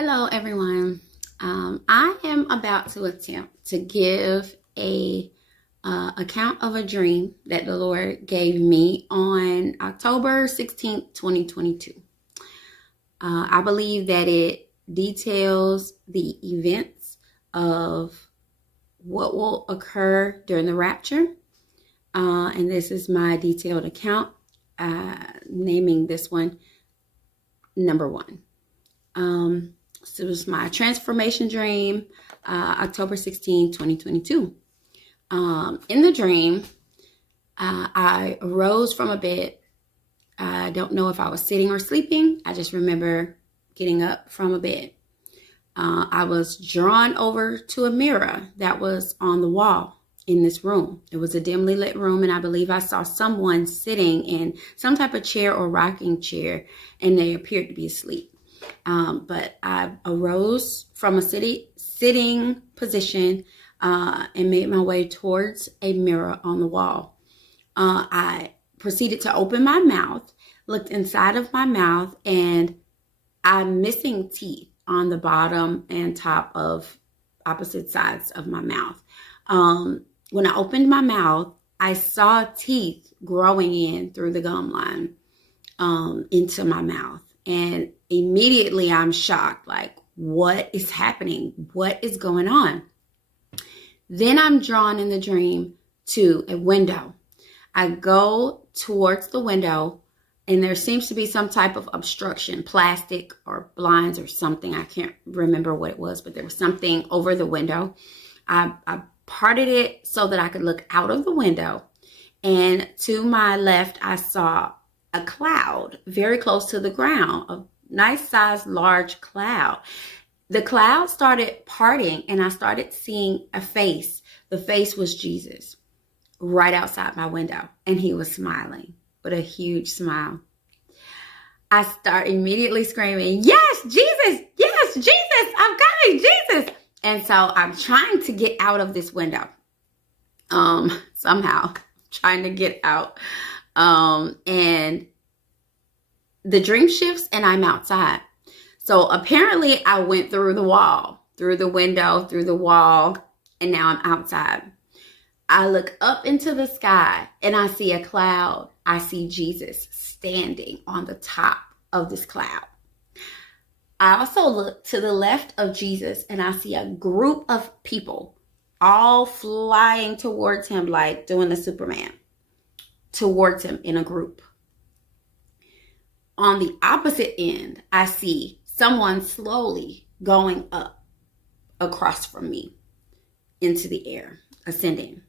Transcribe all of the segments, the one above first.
Hello, everyone. I am about to attempt to give a account of a dream that the Lord gave me on October 16th, 2022. I believe that it details the events of what will occur during the rapture. And this is my detailed account, naming this one number one. So it was my transformation dream, October 16th, 2022. In the dream, I arose from a bed. I don't know if I was sitting or sleeping. I just remember getting up from a bed. I was drawn over to a mirror that was on the wall in this room. It was a dimly lit room, and I believe I saw someone sitting in some type of chair or rocking chair, and they appeared to be asleep. But I arose from a sitting position and made my way towards a mirror on the wall. I proceeded to open my mouth, looked inside of my mouth, and I'm missing teeth on the bottom and top of opposite sides of my mouth. When I opened my mouth, I saw teeth growing in through the gum line into my mouth. And immediately I'm shocked, like, what is happening? What is going on? Then I'm drawn in the dream to a window. I go towards the window, and there seems to be some type of obstruction, plastic or blinds or something. I can't remember what it was, but there was something over the window. I parted it so that I could look out of the window. And to my left, I saw a cloud very close to the ground, a nice sized large cloud. The cloud started parting, and I started seeing a face. The face was Jesus right outside my window, and he was smiling with a huge smile. I start immediately screaming, "Yes, Jesus! Yes, Jesus! I'm coming, Jesus!" And so I'm trying to get out of this window. Somehow trying to get out. And the dream shifts, and I'm outside. So apparently I went through the wall, through the window, through the wall, and now I'm outside. I look up into the sky, and I see a cloud. I see Jesus standing on the top of this cloud. I also look to the left of Jesus, and I see a group of people all flying towards him, like doing the Superman, towards him in a group. On the opposite end, I see someone slowly going up across from me into the air, ascending.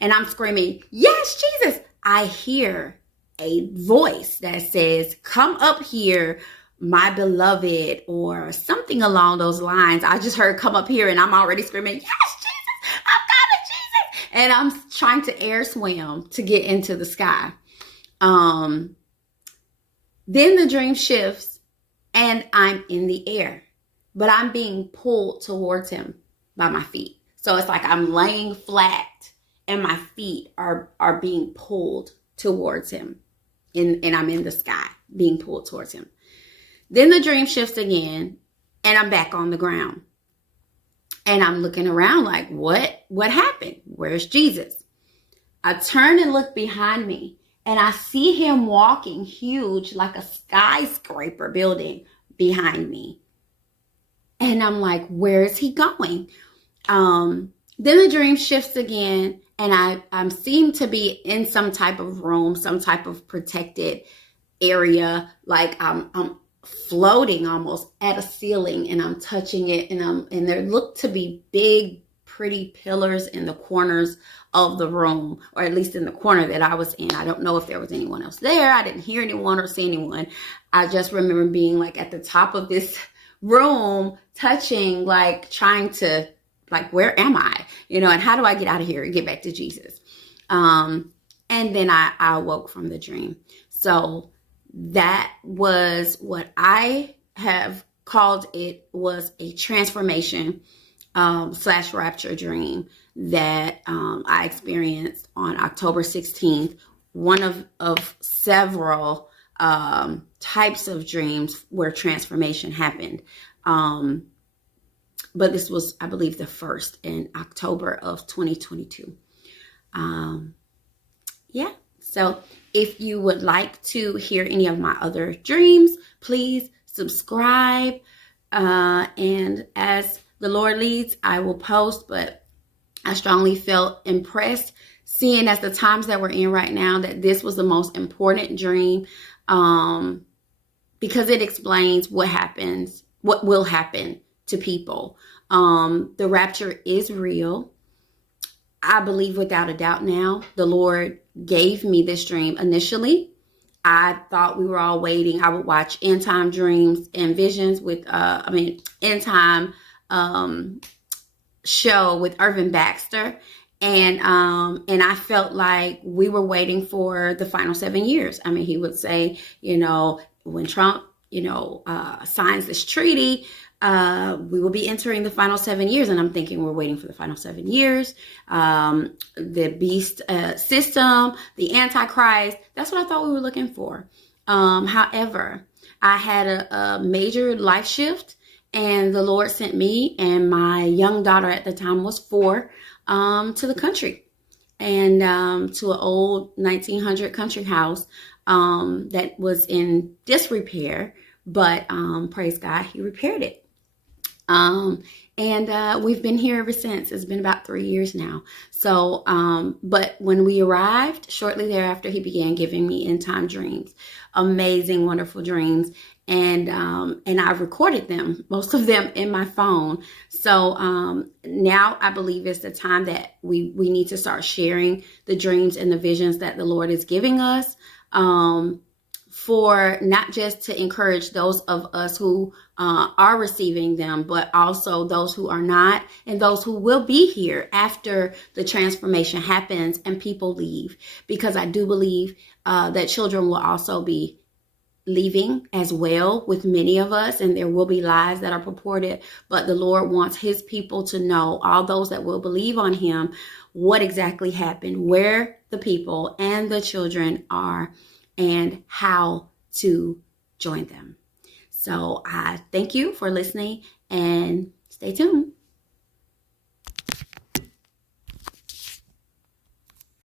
And I'm screaming, "Yes, Jesus!" I hear a voice that says, "Come up here, my beloved," or something along those lines. I just heard "come up here," and I'm already screaming, "Yes, Jesus! I'm coming, Jesus!" And I'm trying to air swim to get into the sky. Then the dream shifts, and I'm in the air, but I'm being pulled towards him by my feet. So it's like I'm laying flat, and my feet are being pulled towards him, and I'm in the sky being pulled towards him. Then the dream shifts again, and I'm back on the ground. And I'm looking around like, what happened? Where's Jesus? I turn and look behind me, and I see him walking huge, like a skyscraper building behind me. And I'm like, where is he going? Then the dream shifts again, and I seem to be in some type of room, some type of protected area, like I'm floating almost at a ceiling, and I'm touching it, and there look to be big, pretty pillars in the corners of the room, or at least in the corner that I was in. I don't know if there was anyone else there. I didn't hear anyone or see anyone. I just remember being like at the top of this room, touching, like trying to, like, where am I? And how do I get out of here and get back to Jesus? And then I awoke from the dream. So that was what I have called it, was a transformation / rapture dream that I experienced on October 16th, one of several types of dreams where transformation happened. But this was, I believe, the first in October of 2022. Yeah. So if you would like to hear any of my other dreams, please subscribe. And as the Lord leads, I will post, but I strongly felt impressed seeing as the times that we're in right now that this was the most important dream, because it explains what will happen to people. The rapture is real. I believe without a doubt now. The Lord gave me this dream initially. I thought we were all waiting. I would watch End Time Dreams and Visions with, End Time show with Irvin Baxter. And I felt like we were waiting for the final 7 years. I mean, he would say, when Trump, signs this treaty, we will be entering the final 7 years. And I'm thinking we're waiting for the final 7 years. The beast system, the Antichrist, that's what I thought we were looking for. However, I had a major life shift, and the Lord sent me and my young daughter at the time was 4, to the country, and to an old 1900 country house that was in disrepair, but praise God, he repaired it. And we've been here ever since. It's been about 3 years now. So, but when we arrived, shortly thereafter, he began giving me end time dreams, amazing, wonderful dreams. And I recorded them, most of them in my phone. So, now I believe it's the time that we need to start sharing the dreams and the visions that the Lord is giving us, for not just to encourage those of us who are receiving them, but also those who are not, and those who will be here after the transformation happens and people leave. Because I do believe that children will also be leaving as well with many of us, and there will be lies that are purported, but the Lord wants his people to know, all those that will believe on him, what exactly happened, where the people and the children are, and how to join them. So I thank you for listening, and stay tuned.